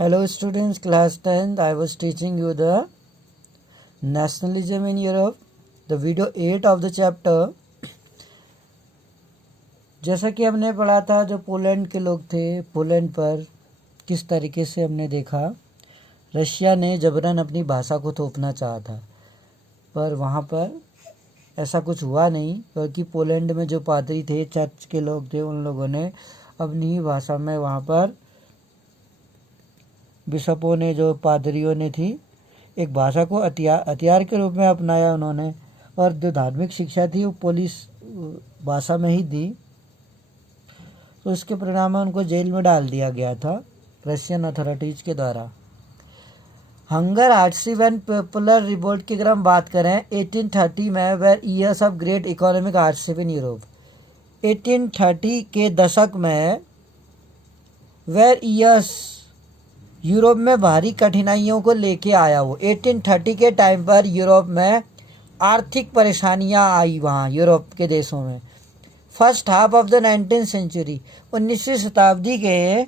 Hello students, class 10th. I was teaching you the nationalism in Europe, the video 8 of the chapter. जैसा कि हमने पढ़ा था, जो पोलैंड के लोग थे, पोलैंड पर किस तरीके से हमने देखा रशिया ने जबरन अपनी भाषा को थोपना चाहा था, पर वहाँ पर ऐसा कुछ हुआ नहीं, क्योंकि पोलैंड में जो पादरी थे, चर्च के लोग थे, उन लोगों ने अपनी ही भाषा में वहाँ पर बिशपों ने, जो पादरियों ने थी, एक भाषा को हथियार के रूप में अपनाया उन्होंने, और जो धार्मिक शिक्षा थी वो पोलिश भाषा में ही दी। तो इसके परिणाम में उनको जेल में डाल दिया गया था रशियन अथॉरिटीज़ के द्वारा। Hunger hardship and popular revolt की अगर हम बात करें 1830 में, were years of great economic hardship in Europe. 1830 के दशक में वेर ईयर्स यूरोप में भारी कठिनाइयों को लेके आया। वो 1830 के टाइम पर यूरोप में आर्थिक परेशानियां आई वहाँ यूरोप के देशों में। First half of the 19th century, 19वीं शताब्दी के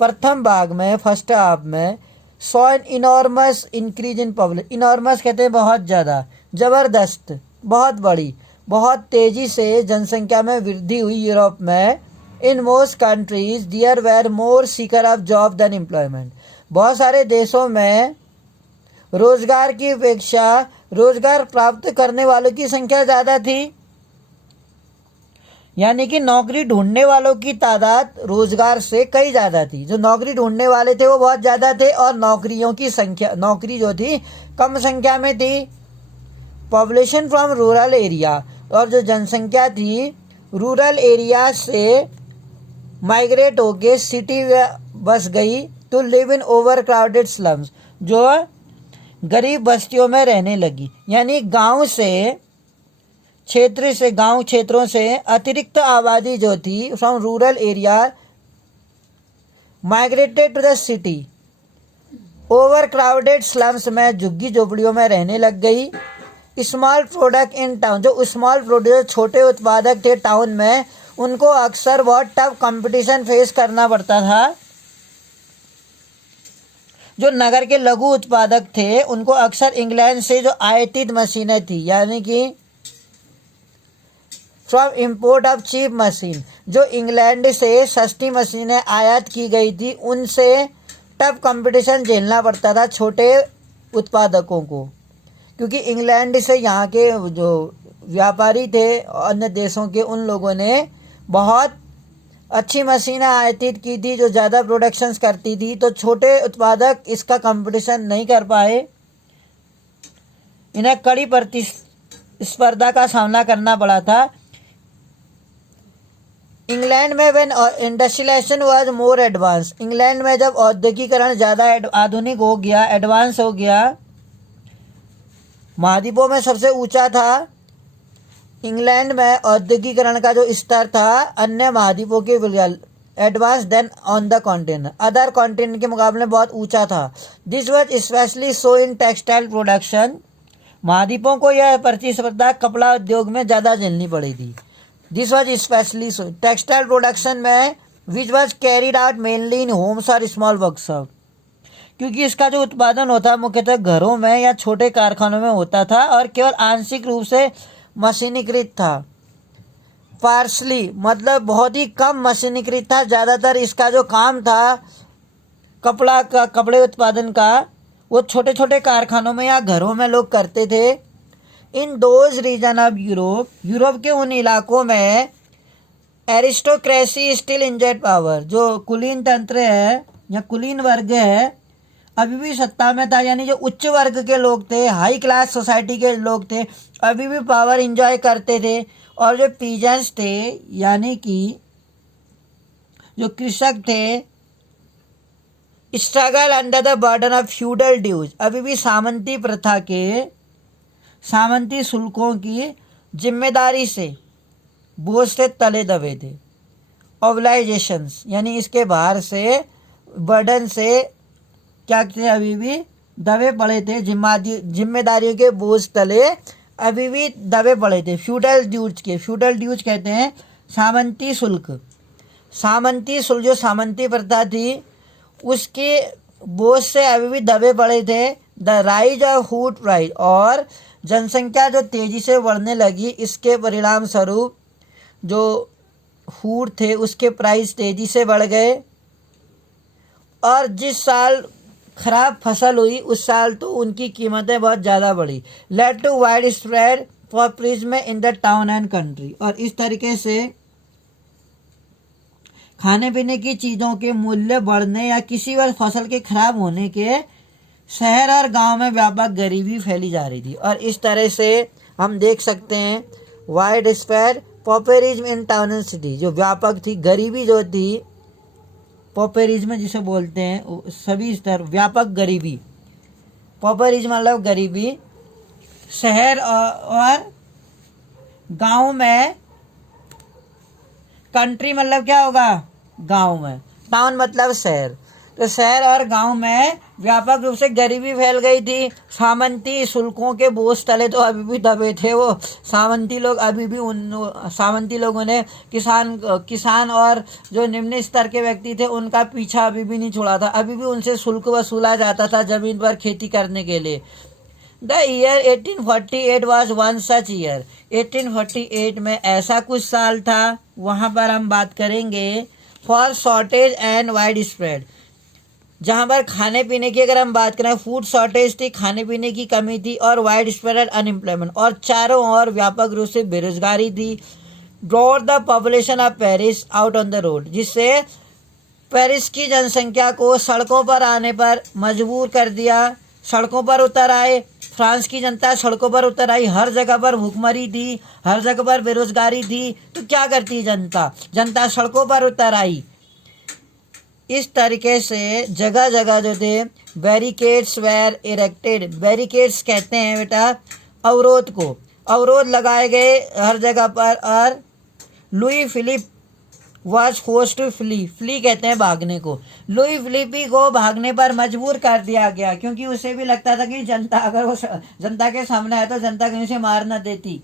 प्रथम भाग में, फर्स्ट हाफ में, saw an enormous increase in public. Enormous कहते हैं बहुत ज़्यादा, ज़बरदस्त, बहुत बड़ी, बहुत तेज़ी से जनसंख्या में वृद्धि हुई यूरोप में। In most countries there were more seeker of job than employment. बहुत सारे देशों में रोजगार की अपेक्षा रोजगार प्राप्त करने वालों की संख्या ज़्यादा थी, यानी कि नौकरी ढूंढने वालों की तादाद रोजगार से कई ज़्यादा थी। जो नौकरी ढूंढने वाले थे वो बहुत ज़्यादा थे, और नौकरियों की संख्या, नौकरी जो थी कम संख्या में थी। पॉपुलेशन फ्रॉम रूरल एरिया, और जो जनसंख्या थी रूरल एरिया से माइग्रेट होके सिटी में बस गई, to live in over crowded slums, जो गरीब बस्तियों में रहने लगी। यानी गांव क्षेत्रों से अतिरिक्त आबादी जो थी from rural area migrated to the city, over crowded slums में, झुग्गी झोपड़ियों में रहने लग गई। स्मॉल प्रोडक्ट इन टाउन, जो स्मॉल प्रोड्यूसर, छोटे उत्पादक थे टाउन में, उनको अक्सर बहुत टफ कंपटीशन फेस करना पड़ता था। जो नगर के लघु उत्पादक थे उनको अक्सर इंग्लैंड से जो आयातित मशीनें थी, यानी कि from import of cheap machine, जो इंग्लैंड से सस्ती मशीनें आयात की गई थी, उनसे टफ कंपटीशन झेलना पड़ता था छोटे उत्पादकों को, क्योंकि इंग्लैंड से यहाँ के जो व्यापारी थे अन्य देशों के, उन लोगों ने बहुत अच्छी मशीनें आयातित की थी जो ज़्यादा प्रोडक्शंस करती थी। तो छोटे उत्पादक इसका कंपटीशन नहीं कर पाए, इन्हें कड़ी प्रतिस्पर्धा का सामना करना पड़ा था। इंग्लैंड में when industrialization was more advance, England में जब औद्योगिकरण ज़्यादा आधुनिक हो गया, एडवांस हो गया, महाद्वीपों में सबसे ऊंचा था। इंग्लैंड में औद्योगिकरण का जो स्तर था अन्य महाद्वीपों के advance than on the continent, other continent के मुकाबले में बहुत ऊंचा था। This was specially so in textile production, महाद्वीपों को यह प्रतिस्पर्धा कपड़ा उद्योग में ज़्यादा झेलनी पड़ी थी। This was specially so textile production में, which was carried out mainly in homes और स्मॉल वर्कशॉप, क्योंकि इसका जो उत्पादन होता मुख्यतः घरों में या छोटे कारखानों में होता था और केवल आंशिक रूप से मशीनीकृत था। पार्शली मतलब बहुत ही कम मशीनीकृत था, ज़्यादातर इसका जो काम था कपड़े उत्पादन का, वो छोटे छोटे कारखानों में या घरों में लोग करते थे। In those region of Europe के उन इलाकों में एरिस्टोक्रेसी स्टिल एंजॉयड पावर, जो कुलीन तंत्र है या कुलीन वर्ग है अभी भी सत्ता में था, यानी जो उच्च वर्ग के लोग थे, हाई क्लास सोसाइटी के लोग थे, अभी भी पावर एंजॉय करते थे। और जो पीजेंट्स थे, यानी कि जो कृषक थे, struggle under the burden of feudal dues, अभी भी सामंती प्रथा के, सामंती शुल्कों की जिम्मेदारी से, बोझ से तले दबे थे। ऑब्लाइजेशंस यानी इसके बाहर से, बर्डन से क्या थे, अभी भी दबे पड़े थे, जिम्मेदारियों के बोझ तले अभी भी दबे पड़े थे। फ्यूडल ड्यूज कहते हैं सामंती शुल्क। जो सामंती प्रथा थी उसके बोझ से अभी भी दबे पड़े थे। The rise of food price, और जनसंख्या जो तेजी से बढ़ने लगी, इसके परिणाम स्वरूप जो फूड थे उसके प्राइस तेजी से बढ़ गए। और जिस साल खराब फसल हुई उस साल तो उनकी कीमतें बहुत ज़्यादा बढ़ी। Led to wide spread populism in the town and country, और इस तरीके से खाने पीने की चीज़ों के मूल्य बढ़ने या किसी और फसल के खराब होने के शहर और गांव में व्यापक गरीबी फैली जा रही थी। और इस तरह से हम देख सकते हैं wide spread populism in town and city, जो व्यापक थी गरीबी जो थी, पॉपुलिज्म जिसे बोलते हैं सभी स्तर, व्यापक गरीबी, पॉपुलिज्म मतलब गरीबी शहर और गांव में, कंट्री मतलब क्या होगा गांव में, टाउन मतलब शहर, तो शहर और गांव में व्यापक रूप से गरीबी फैल गई थी। सामंती शुल्कों के बोझ तले तो अभी भी दबे थे वो सामंती लोग, अभी भी उन सामंती लोगों ने किसान और जो निम्न स्तर के व्यक्ति थे उनका पीछा अभी भी नहीं छोड़ा था। अभी भी उनसे शुल्क वसूला जाता था जमीन पर खेती करने के लिए। The year 1848 was one such year. 1848 में ऐसा कुछ साल था, वहाँ पर हम बात करेंगे for shortage and wide spread, जहाँ पर खाने पीने की अगर हम बात करें, फूड शॉर्टेज थी, खाने पीने की कमी थी, और वाइड स्प्रेड अनएम्प्लॉयमेंट, और चारों ओर व्यापक रूप से बेरोजगारी थी। Brought the population of Paris out on the road, जिससे पेरिस की जनसंख्या को सड़कों पर आने पर मजबूर कर दिया, सड़कों पर उतर आए। फ्रांस की जनता सड़कों पर उतर आई, हर जगह पर भूखमरी थी, हर जगह पर बेरोजगारी थी, तो क्या करती जनता सड़कों पर उतर आई। इस तरीके से जगह जगह जो थे बैरिकेड्स वेर इरेक्टेड, बैरिकेड्स कहते हैं बेटा अवरोध को, अवरोध लगाए गए हर जगह पर। और Louis Philippe was forced to flee कहते हैं भागने को, लुई फिलिपी को भागने पर मजबूर कर दिया गया, क्योंकि उसे भी लगता था कि जनता अगर वो जनता के सामने है तो जनता कहीं से मार न देती,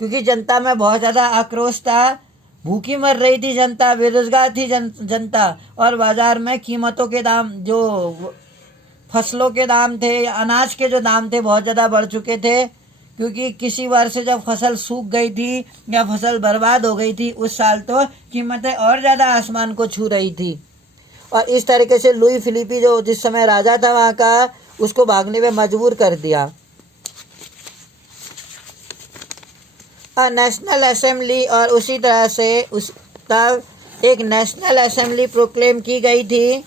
क्योंकि जनता में बहुत ज़्यादा आक्रोश था, भूखी मर रही थी जनता, बेरोजगार थी जनता, और बाजार में कीमतों के दाम, जो फसलों के दाम थे, अनाज के जो दाम थे बहुत ज़्यादा बढ़ चुके थे, क्योंकि किसी वर्ष जब फसल सूख गई थी या फसल बर्बाद हो गई थी उस साल तो कीमतें और ज़्यादा आसमान को छू रही थी। और इस तरीके से लुई फिलिपी जो जिस समय राजा था वहाँ का, उसको भागने में मजबूर कर दिया। नेशनल असेंबली, और उसी तरह से उस तब एक नेशनल असेंबली प्रोक्लेम की गई थी,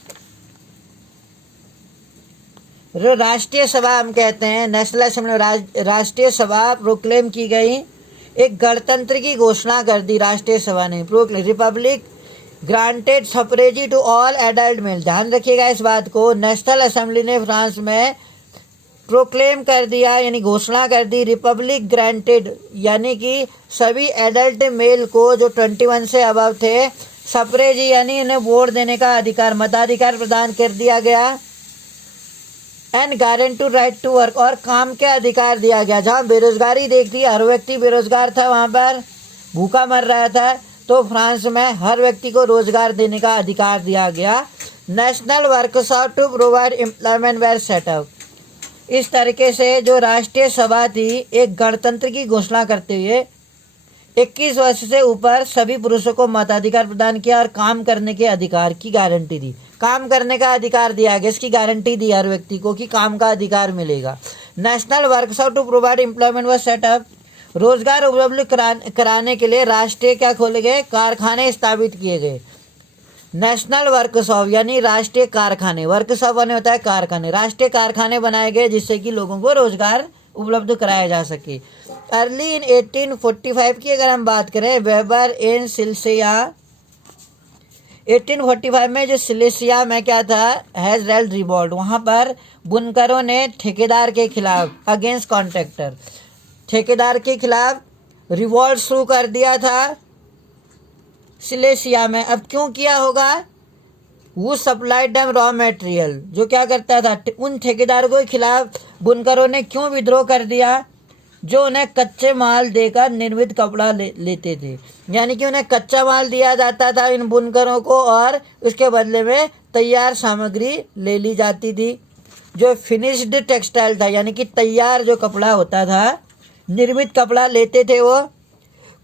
राष्ट्रीय सभा हम कहते हैं, नेशनल असेंबली राष्ट्रीय सभा प्रोक्लेम की गई, एक गणतंत्र की घोषणा कर दी राष्ट्रीय सभा ने, republic granted suffrage to all adult male. ध्यान रखिएगा इस बात को, नेशनल असेंबली ने फ्रांस में प्रोक्लेम कर दिया यानी घोषणा कर दी, रिपब्लिक ग्रांटेड यानी कि सभी एडल्ट मेल को जो 21 से अबव थे, सफरेजी यानी उन्हें वोट देने का अधिकार, मताधिकार प्रदान कर दिया गया। And guarantee to right to work, और काम के अधिकार दिया गया। जहाँ बेरोजगारी देखती, हर व्यक्ति बेरोजगार था, वहाँ पर भूखा मर रहा था, तो फ्रांस में हर व्यक्ति को रोजगार देने का अधिकार दिया गया। National workshop to provide employment were set up. इस तरीके से जो राष्ट्रीय सभा थी एक गणतंत्र की घोषणा करते हुए 21 वर्ष से ऊपर सभी पुरुषों को मताधिकार प्रदान किया और काम करने के अधिकार की गारंटी दी। काम करने का अधिकार दिया गया, इसकी गारंटी दी हर व्यक्ति को कि काम का अधिकार मिलेगा। National workshop to provide employment व सेटअप, रोजगार उपलब्ध कराने के लिए राष्ट्रीय क्या खोले गए, कारखाने स्थापित किए गए। नेशनल वर्कशॉप यानी राष्ट्रीय कारखाने, वर्कशॉप बने होता है कारखाने, राष्ट्रीय कारखाने बनाए गए जिससे कि लोगों को रोजगार उपलब्ध कराया जा सके। अर्ली इन 1845 की अगर हम बात करें, वेबर इन सिलेसिया 1845 में जो सिलेसिया में क्या था, हैज रेल्ड रिवॉल्ट, वहाँ पर बुनकरों ने ठेकेदार के खिलाफ, अगेंस्ट कॉन्ट्रैक्टर, ठेकेदार के खिलाफ रिवॉल्ट शुरू कर दिया था सिलेसिया में। अब क्यों किया होगा, वो सप्लाइड देम रॉ मटेरियल, जो क्या करता था, उन ठेकेदारों के खिलाफ बुनकरों ने क्यों विद्रोह कर दिया, जो उन्हें कच्चे माल देकर निर्मित कपड़ा लेते थे। यानी कि उन्हें कच्चा माल दिया जाता था इन बुनकरों को और उसके बदले में तैयार सामग्री ले ली जाती थी। जो फिनिश्ड टेक्सटाइल था यानी कि तैयार जो कपड़ा होता था, निर्मित कपड़ा लेते थे वो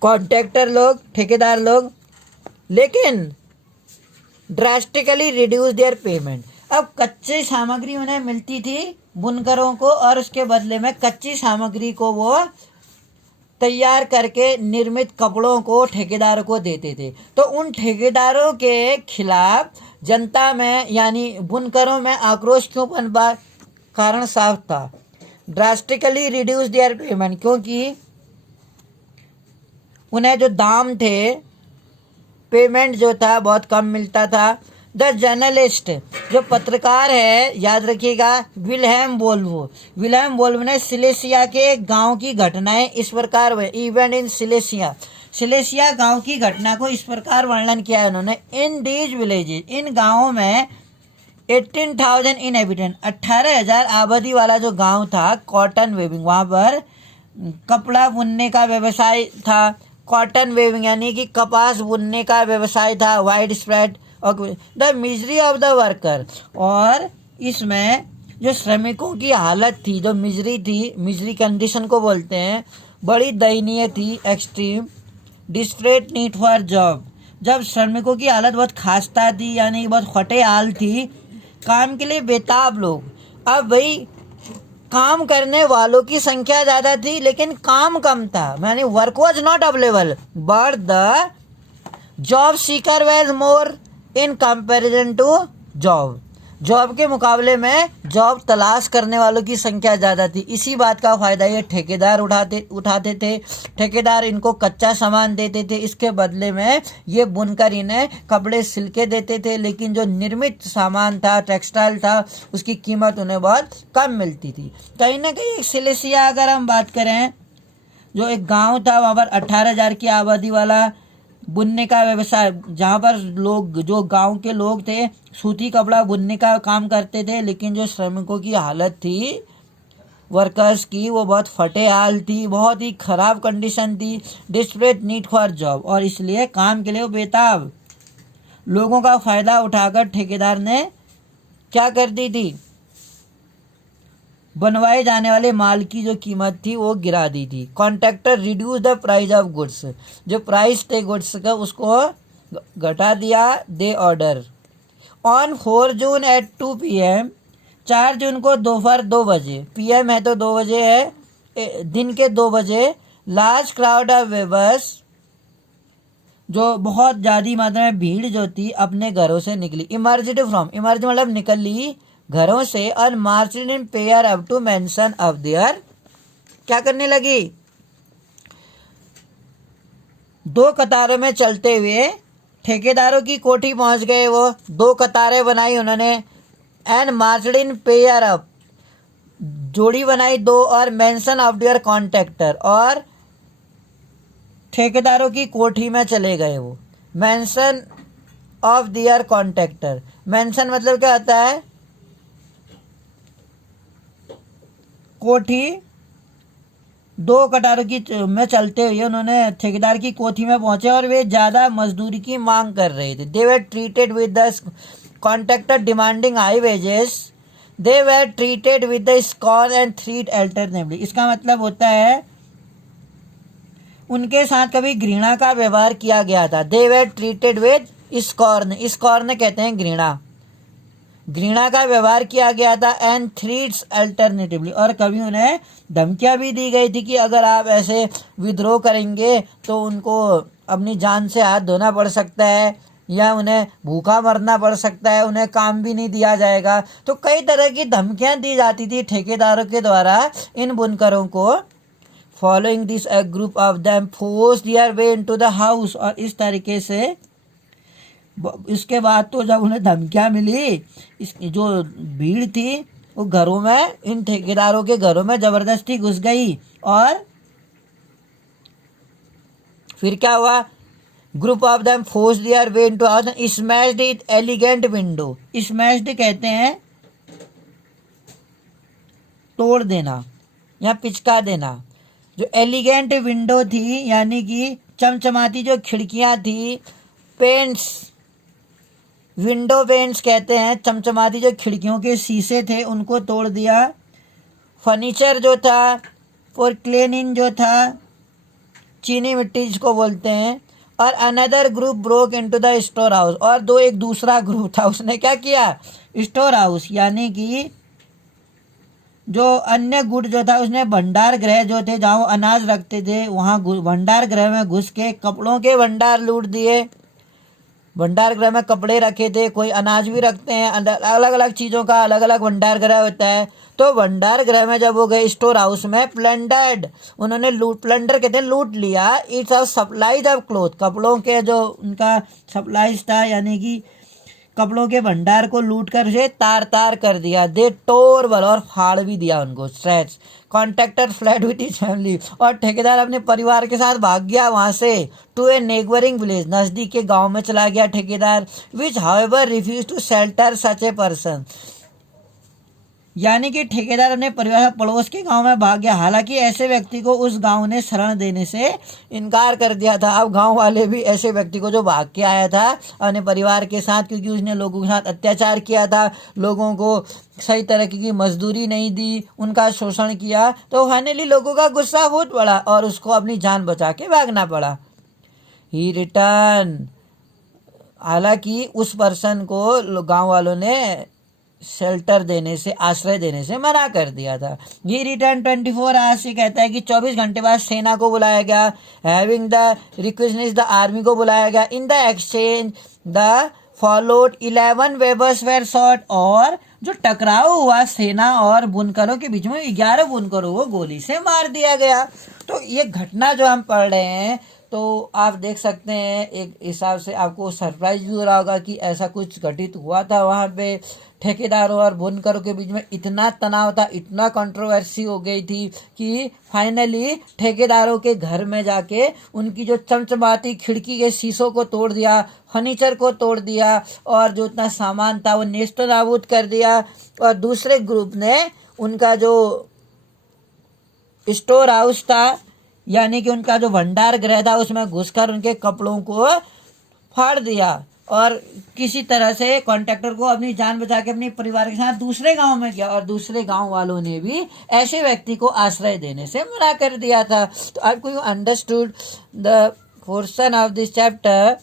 कॉन्ट्रैक्टर लोग, ठेकेदार लोग, लेकिन ड्रास्टिकली रिड्यूस देयर पेमेंट। अब कच्ची सामग्री उन्हें मिलती थी बुनकरों को, और उसके बदले में कच्ची सामग्री को वो तैयार करके निर्मित कपड़ों को ठेकेदारों को देते थे। तो उन ठेकेदारों के खिलाफ जनता में यानी बुनकरों में आक्रोश क्यों पनपा? कारण साफ था, ड्रास्टिकली रिड्यूस देयर पेमेंट, क्योंकि उन्हें जो दाम थे, पेमेंट जो था बहुत कम मिलता था। द जर्नलिस्ट जो पत्रकार है, याद रखिएगा, विल्हेम वोल्वो ने सिलेसिया के एक गांव की घटनाएं इस प्रकार इवेंट इन सिलेसिया गांव की घटना को इस प्रकार वर्णन किया है उन्होंने। इन दीज विलेजेस, इन गांवों में 18,000 इनहेबिटेंट, 18,000 आबादी वाला जो गांव था, कॉटन वेविंग, वहां पर कपड़ा बुनने का व्यवसाय था। कॉटन वेविंग यानी कि कपास बुनने का व्यवसाय था, wide spread. The misery of the worker, और इसमें जो श्रमिकों की हालत थी, जो मिजरी थी, मिजरी कंडीशन को बोलते हैं, बड़ी दयनीय थी, extreme. Desperate need for job, जब श्रमिकों की हालत बहुत खास्ता थी यानी बहुत खटे हाल थी, काम के लिए बेताब लोग। अब भाई काम करने वालों की संख्या ज़्यादा थी लेकिन काम कम था, यानी work was not available, but the job seeker were more in comparison to job के मुकाबले में जॉब तलाश करने वालों की संख्या ज़्यादा थी। इसी बात का फ़ायदा ये ठेकेदार उठाते थे। ठेकेदार इनको कच्चा सामान देते थे, इसके बदले में ये बुनकर इन्हें कपड़े सिल के देते थे, लेकिन जो निर्मित सामान था, टेक्सटाइल था, उसकी कीमत उन्हें बहुत कम मिलती थी। कहीं ना कहीं सिलेसिया अगर हम बात करें, जो एक गाँव था, वहाँ पर 18,000 की आबादी वाला बुनने का व्यवसाय, जहाँ पर लोग, जो गांव के लोग थे, सूती कपड़ा बुनने का काम करते थे, लेकिन जो श्रमिकों की हालत थी वर्कर्स की, वो बहुत फटे हाल थी, बहुत ही ख़राब कंडीशन थी। डिस्परेट नीड फॉर जॉब, और इसलिए काम के लिए वो बेताब। लोगों का फ़ायदा उठाकर ठेकेदार ने क्या कर दी थी? बनवाए जाने वाले माल की जो कीमत थी वो गिरा दी थी। Contractor reduce the price of goods, जो प्राइस थे गुड्स का उसको घटा दिया। They order on 4 June at 2 PM, 4 जून को दोपहर 2 बजे, PM है तो 2 बजे है, दिन के 2 बजे, लार्ज क्राउड ऑफ वेबर्स, जो बहुत ज़्यादा मात्रा में भीड़ जो थी, अपने घरों से निकली। इमर्ज मतलब निकली घरों से, और march in pair up to mansion of their, क्या करने लगी? 2 कतारों में चलते हुए ठेकेदारों की कोठी पहुंच गए। वो 2 कतारें बनाई उन्होंने, and March in pair up, जोड़ी बनाई 2, और मेंशन ऑफ देयर कॉन्ट्रैक्टर, और ठेकेदारों की कोठी में चले गए वो। Mention of there contractor, mention मतलब क्या होता है? कोठी। 2 कतारों की में चलते हुए उन्होंने ठेकेदार की कोठी में पहुंचे, और वे ज़्यादा मजदूरी की मांग कर रहे थे। They were treated with the contractor demanding high wages, they were treated with the scorn and threat alternatively. इसका मतलब होता है उनके साथ कभी घृणा का व्यवहार किया गया था। दे वर ट्रीटेड विद स्कॉर्न कहते हैं घृणा का व्यवहार किया गया था, एंड थ्रीट्स अल्टरनेटिवली, और कभी उन्हें धमकियां भी दी गई थी कि अगर आप ऐसे विद्रोह करेंगे तो उनको अपनी जान से हाथ धोना पड़ सकता है, या उन्हें भूखा मरना पड़ सकता है, उन्हें काम भी नहीं दिया जाएगा। तो कई तरह की धमकियां दी जाती थी ठेकेदारों के द्वारा इन बुनकरों को। Following this a group of them force their way into the house, और इस तरीके से इसके बाद तो जब उन्हें धमकियां मिली, इस जो भीड़ थी वो घरों में, इन ठेकेदारों के घरों में जबरदस्ती घुस गई। और फिर क्या हुआ? Group of them force their way into house, smashed it elegant window. Smashed कहते हैं तोड़ देना या पिचका देना। जो एलिगेंट विंडो थी यानी कि चमचमाती जो खिड़कियां थी, पेंट्स विंडो पेंट्स कहते हैं, चमचमाती जो खिड़कियों के शीशे थे उनको तोड़ दिया। फर्नीचर जो था, पोर्क्लेनिन जो था, चीनी मिट्टी जिसको बोलते हैं। और another group broke into the store house, और एक दूसरा ग्रुप था, उसने क्या किया, स्टोर हाउस यानी कि जो अन्य गुड जो था, उसने भंडार गृह जो थे जहाँ वो अनाज रखते थे, वहाँ भंडार गृह में घुस के कपड़ों के भंडार लूट दिए। भंडार गृह में कपड़े रखे थे, कोई अनाज भी रखते हैं, अलग अलग चीज़ों का अलग अलग भंडार गृह होता है। तो भंडार गृह में जब वो गए स्टोर हाउस में, प्लंडर्ड, उन्होंने लूट, प्लंडर कहते हैं लूट लिया। It's of supplies of cloth, कपड़ों के जो उनका सप्लाईज था यानी कि कपड़ों के भंडार को लूट कर उसे तार तार कर दिया। दे टोर बल, और फाड़ भी दिया उनको, stretch. Contractor fled with his family, और ठेकेदार अपने परिवार के साथ भाग गया वहां से टू ए नेबरिंग विलेज, नजदीक के गांव में चला गया ठेकेदार। Which however refuse to shelter such a person, यानी कि ठेकेदार अपने परिवार पड़ोस के गांव में भाग गया, हालांकि ऐसे व्यक्ति को उस गांव ने शरण देने से इनकार कर दिया था। अब गांव वाले भी ऐसे व्यक्ति को जो भाग के आया था अपने परिवार के साथ, क्योंकि उसने लोगों के साथ अत्याचार किया था, लोगों को सही तरीके की मजदूरी नहीं दी, उनका शोषण किया, तो फाइनली लोगों का गुस्सा बहुत बढ़ा और उसको अपनी जान बचा के भागना पड़ा। ही रिटर्न, हालांकि उस पर्सन को गांव वालों ने शेल्टर देने से, आश्रय देने से मना कर दिया था। ये रिटर्न 24 आवर्स से कहता है कि 24 घंटे बाद सेना को बुलाया गया। Having the request the army को बुलाया गया। In the exchange the followed 11 weavers were shot, और जो टकराव हुआ सेना और बुनकरों के बीच में, 11 बुनकरों को गोली से मार दिया गया। तो ये घटना जो हम पढ़ रहे हैं, तो आप देख सकते हैं एक हिसाब से आपको सरप्राइज भी हो रहा होगा कि ऐसा कुछ घटित हुआ था वहाँ पे। ठेकेदारों और बुनकरों के बीच में इतना तनाव था, इतना कंट्रोवर्सी हो गई थी कि फाइनली ठेकेदारों के घर में जाके उनकी जो चमचमाती खिड़की के शीशों को तोड़ दिया, फर्नीचर को तोड़ दिया, और जो इतना सामान था वो नेस्तो नाबूद कर दिया। और दूसरे ग्रुप ने उनका जो स्टोर हाउस था यानी कि उनका जो भंडार गृह था उसमें घुसकर उनके कपड़ों को फाड़ दिया, और किसी तरह से कॉन्ट्रैक्टर को अपनी जान बचा के अपने परिवार के साथ दूसरे गांव में गया, और दूसरे गांव वालों ने भी ऐसे व्यक्ति को आश्रय देने से मना कर दिया था। तो आपको you understood the portion of this chapter.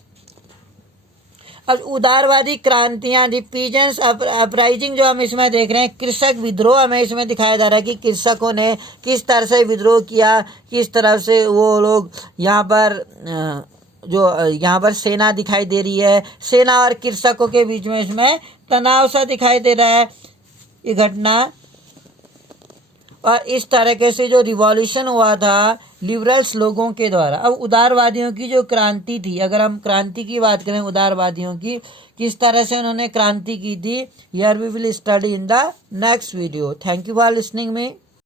अब उदारवादी क्रांतियां, दी पीजेंट्स अपराइजिंग जो हम इसमें देख रहे हैं, कृषक विद्रोह हमें इसमें दिखाया जा रहा है कि कृषकों ने किस तरह से विद्रोह किया, किस तरह से वो लोग यहाँ पर जो यहाँ पर सेना दिखाई दे रही है, सेना और कृषकों के बीच में इसमें तनाव सा दिखाई दे रहा है ये घटना। और इस तरीके से जो रिवॉल्यूशन हुआ था लिबरल्स लोगों के द्वारा। अब उदारवादियों की जो क्रांति थी, अगर हम क्रांति की बात करें उदारवादियों की, किस तरह से उन्होंने क्रांति की थी, here we will study in the next video. Thank you for listening me.